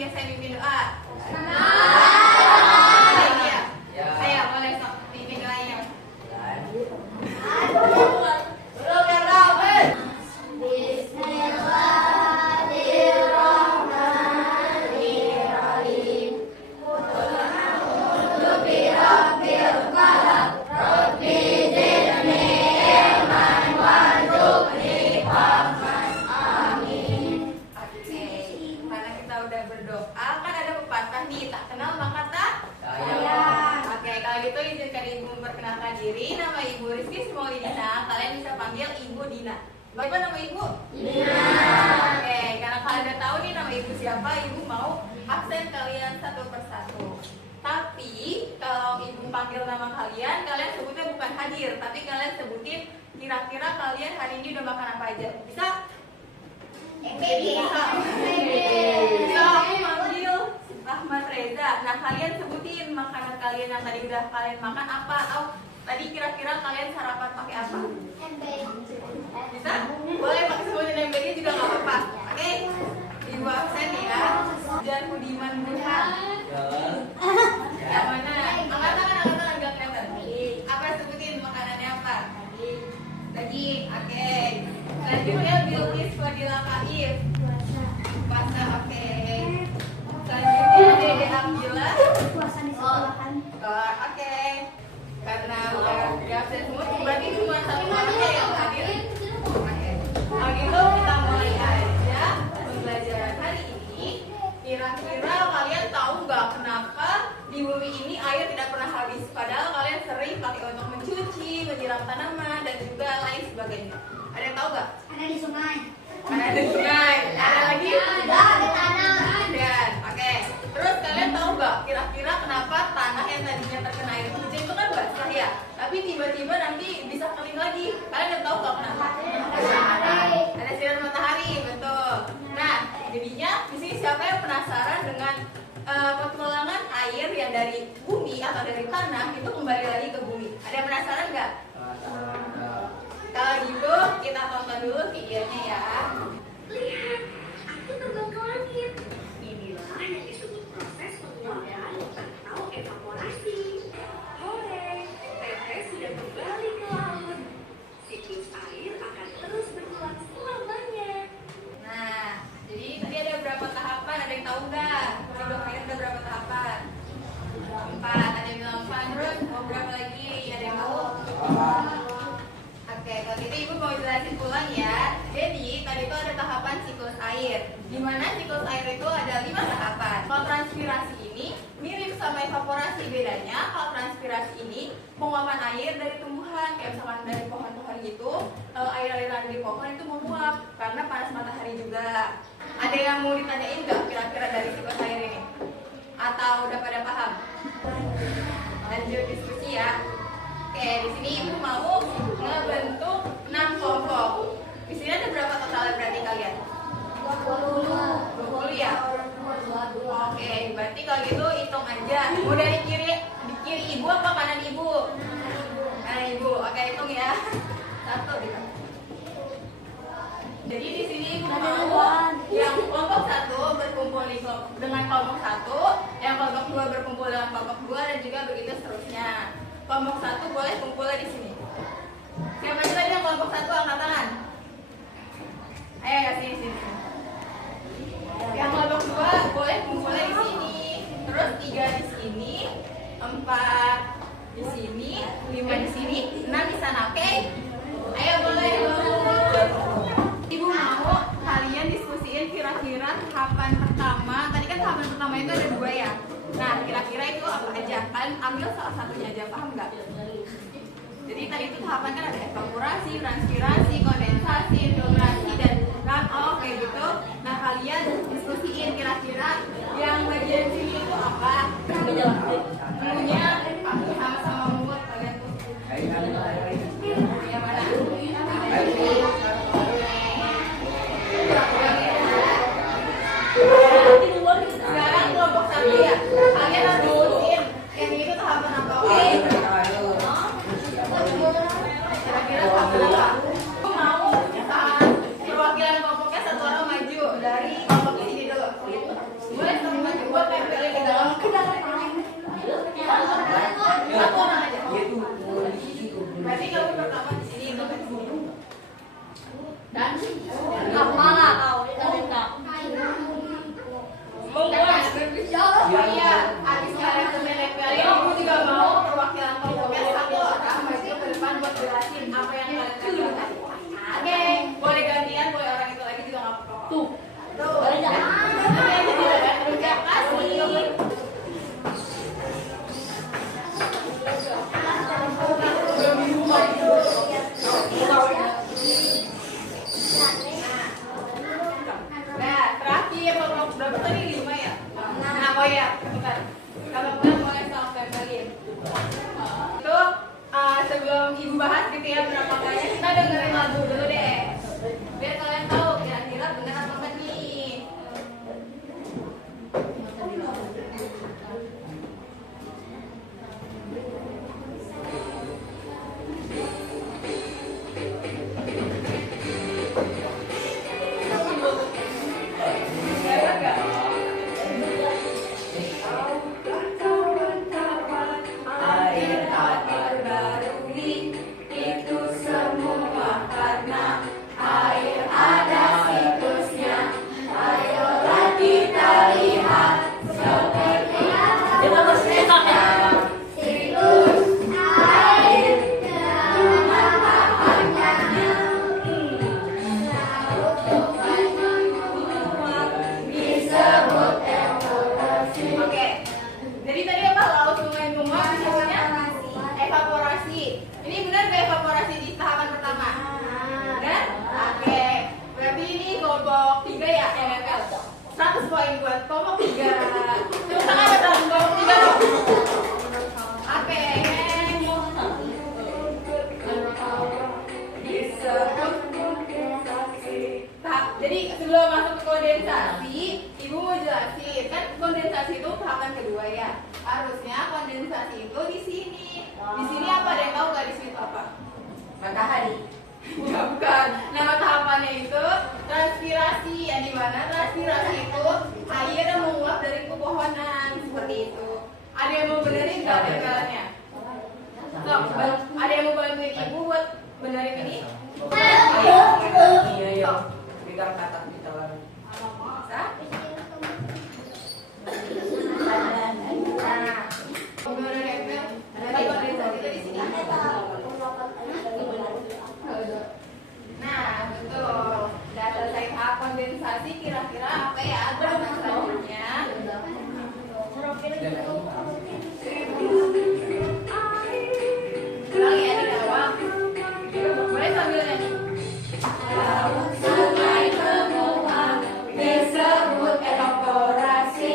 biasa pimpin doa? Ayo, boleh sok pimpin doanya. Berdoa kan ada pepatah nih, tak kenal maka tak sayang. Oke, kalau gitu izinkan ibu memperkenalkan diri. Nama ibu Rizky Simolidina. Kalian bisa panggil ibu Dina. Apa nama ibu? Dina. Oke, karena kalian udah tahu nih nama ibu siapa, ibu mau absen kalian satu persatu. Tapi kalau ibu panggil nama kalian, kalian sebutnya bukan hadir, tapi kalian sebutin kira-kira kalian hari ini udah makan apa aja. Bisa? Bisa. Aku manggil Ahmad Reza. Nah, kalian sebutin makanan kalian yang tadi udah kalian makan apa, atau tadi kira-kira kalian sarapan pakai apa? Bisa? Boleh pakai sebutin MBG juga nggak apa-apa. Oke, ibu absen ya. Dan Budiman Burhan. Yang mana? Angkat tangan nggak kelihatan. Apa sebutin makanannya apa? Daging. Oke. Selanjutnya Bilqis Fadila Kaif. Puasa. Oke. Selanjutnya Dede Abdillah. Puasa di sekolahan. Oke. Karena udah absen semua, berarti cuma satu orang yang hadir. Oke. Kalau gitu kita mulai aja pembelajaran hari ini. Kira-kira kalian tahu nggak kenapa di bumi ini air tidak pernah habis? Padahal kalian sering pakai untuk mencuci, menyiram tanaman, dan juga lain sebagainya. Ada yang tahu nggak? Ada di sungai. Ada di sungai. Ada lagi? Ada tanah. Ada. Oke. Terus kalian tahu nggak kira-kira kenapa tanah yang tadinya terkena air hujan itu kan basah ya? Tapi tiba-tiba nanti bisa kering lagi. Kalian udah tahu nggak kenapa? Ada sinar matahari, betul. Nah, jadinya di sini siapa yang penasaran dengan petualangan air yang dari bumi atau dari tanah itu kembali lagi ke bumi? Ada yang penasaran nggak? Kalau gitu kita tonton dulu videonya ya. Lihat, aku terbang ke langit. Inilah yang disebut proses penguapan atau evaporasi. Hore, Teteh sudah kembali ke laut. Siklus air akan terus berulang selamanya. Nah, jadi tadi ada berapa tahapan? Ada yang tahu nggak? Hidup air ada berapa tahapan? 4. Ada yang bilang 4. Terus mau berapa lagi? Ada yang tahu? Oke, kalau gitu ibu mau jelasin ulang ya. Jadi tadi itu ada tahapan siklus air. Di mana siklus air itu ada 5 tahapan. Kalau transpirasi ini mirip sama evaporasi, bedanya kalau transpirasi ini penguapan air dari tumbuhan, kayak misalkan dari pohon-pohon gitu, air-airan di pohon itu menguap karena panas matahari juga. Ada yang mau ditanyain nggak kira-kira dari siklus air ini? Atau udah pada paham? Lanjut diskusi ya. Oke, di sini ibu mau ngebentuk 6 kelompok. Di sini ada berapa totalnya berarti kalian? 20 ya? Oke, berarti kalau gitu hitung aja. Mau dari kiri ibu apa kanan ibu? Kanan ibu. Oke, hitung ya. 1 gitu. Jadi di sini ibu mau yang kelompok 1 berkumpul dengan kelompok 1, yang kelompok 2 berkumpul dengan kelompok 2, dan juga begitu seterusnya. Kelompok 1 boleh kumpulnya di sini. Siapa aja tadi yang kelompok 1 angkat tangan? Ayo ya, sini. Yang kelompok 2 boleh kumpulnya di sini. Terus 3 di sini, 4 di sini, 5 di sini, 6 di sana. Oke? Ayo boleh. Ibu mau kalian diskusiin kira-kira tahapan pertama. Tadi kan tahapan pertama itu ada 2 ya. Nah, kira-kira itu apa aja? Kalian ambil salah satunya aja, paham nggak? Jadi tadi itu tahapan kan ada evaporasi, transpirasi, kondensasi, infiltrasi, dan kayak gitu. Nah, kalian diskusiin kira-kira yang bagian sini itu apa? Menunya sama-sama membuat kalian tuh. Yang mana? Sekarang kelompok 1 ya. Kalian harus diskusiin yang itu tahapan apa? Oke. Kira-kira tahapan apa? Aku mau berapa tadi 5 ya? Nah, oh ya, bentar. Kalau pulang boleh saus tempelin. Itu sebelum ibu bahas gitu ya berapa kayaknya kita dengerin lagu dulu deh. Biar kalian tahu kira-kira bener apa enggak nih. Oke, jadi tadi apa? Laut, sungai, menguap disebutnya evaporasi. Ini benar gak evaporasi di tahapan pertama? Benar? Oke, berarti ini kelompok 3 ya, MFL. 100 poin buat kelompok 3. Tepuk tangan buat kelompok 3 dong. Oke, jadi sebelum masuk ke kondensasi, ibu mau jelasin kan kondensasi itu tahapan kedua ya. Harusnya kondensasi itu di sini. Di sini apa? Ada yang tahu nggak di sini itu apa? Matahari. Ya bukan. Nama tahapannya itu transpirasi. Yang dimana transpirasi itu air yang menguap dari pepohonan seperti itu. Ada yang mau benerin nggak tempelannya? Ada yang mau bantuin ibu buat benerin ini? Iya ya. Pegang katak di tangan. Bisa? Gimana nempel? Tadi kondensasi itu di sini. Nah, betul. Udah selesai tahap kondensasi, kira-kira apa ya tahap selanjutnya? Ulang ya di bawah. Boleh sambil nyanyi. Laut, sungai, menguap disebut evaporasi,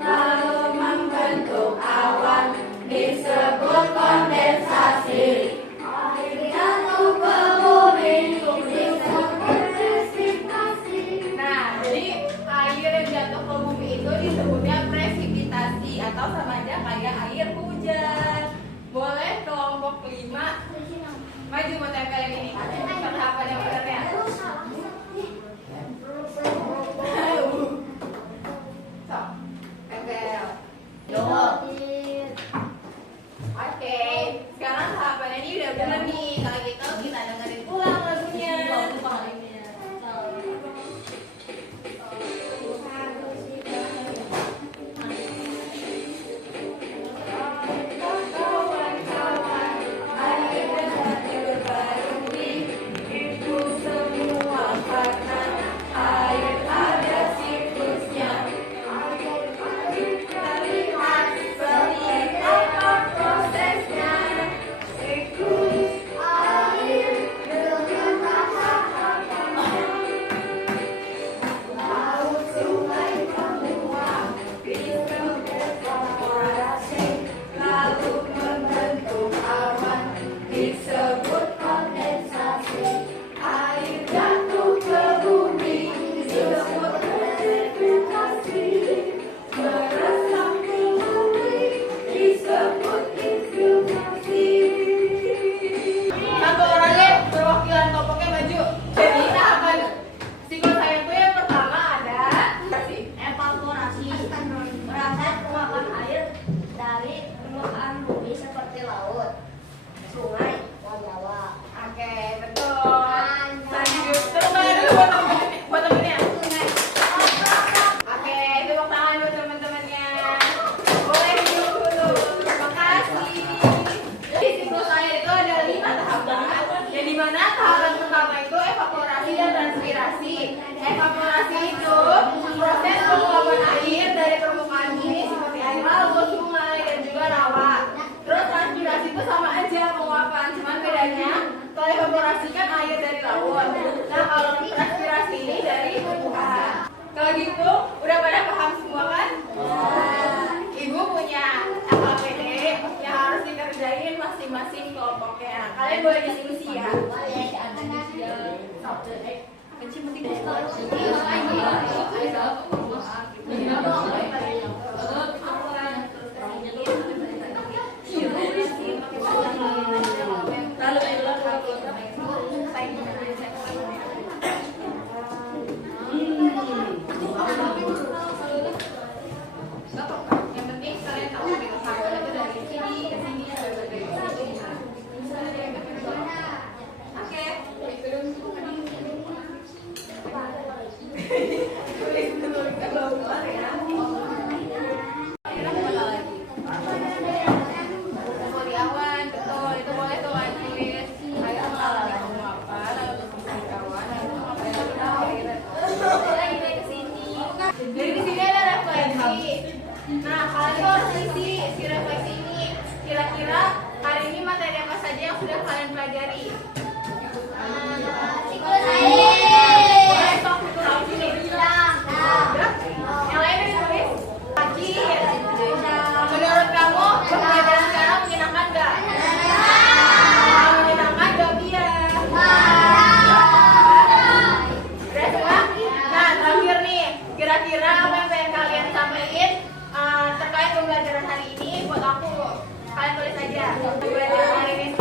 lalu membentuk awan disebut kondensasi. Air jatuh ke bumi disebut presipitasi. Nah, jadi air yang jatuh ke bumi itu disebutnya presipitasi atau sama aja kayak air hujan. Boleh kelompok 5 maju mau tempelin ini. Tahapan yang benernya. So, tempel. Oke, sekarang tahapannya ini udah bener nih. Kalau gitu kita dengerin ulang lagunya. Satu orangnya perwakilan kelompoknya maju. Jadi tahapan siklus saya itu yang pertama ada Evaporasi proses penguapan air dari permukaan bumi seperti laut, sungai, dan bawah. Oke, betul. Lanjut. Tepuk tangan dulu buat temennya. Oke, tepuk tangan buat teman-temannya. Boleh duduk dulu. Terima kasih. Di siklus air itu ada 5 tahapan. Yang dimana tahapan pertama itu evaporasi dan transpirasi. Evaporasi itu proses penguapan air dari permukaan bumi seperti air laut, sungai, dan juga rawa. Terus transpirasi itu sama aja penguapan, cuman bedanya kalau evaporasi kan air dari laut. Nah kalau transpirasi ini dari permukaan. Kalau gitu udah pada paham boleh diskusi ya. Gak apa-apa. Yang penting kalian tahu gitu kabel itu dari sini ke sini dari sini. Oke. Kita bawa keluar ya. Kita kemana lagi? Kumpul di awan, betul. Itu boleh tuh tulis. Ayo kamu apa? Lalu kumpul di awan. Lalu ngapain lagi? Dari sini. Dari sini ada refleksi. Nah, kalian tuh harus isi si refleksi ini. Kira-kira hari ini materi apa saja yang sudah kalian pelajari? Boleh sok tahu sini. Udah? Yang lain udah ditulis? Lagi. Menurut kamu pembelajaran sekarang menyenangkan nggak? Kalau menyenangkan jawab iya. Udah semua? Nah, terakhir nih. Kira-kira apa yang pengen kalian sampaikan terkait pembelajaran hari ini buat aku? Kalian tulis aja. Pembelajaran hari ini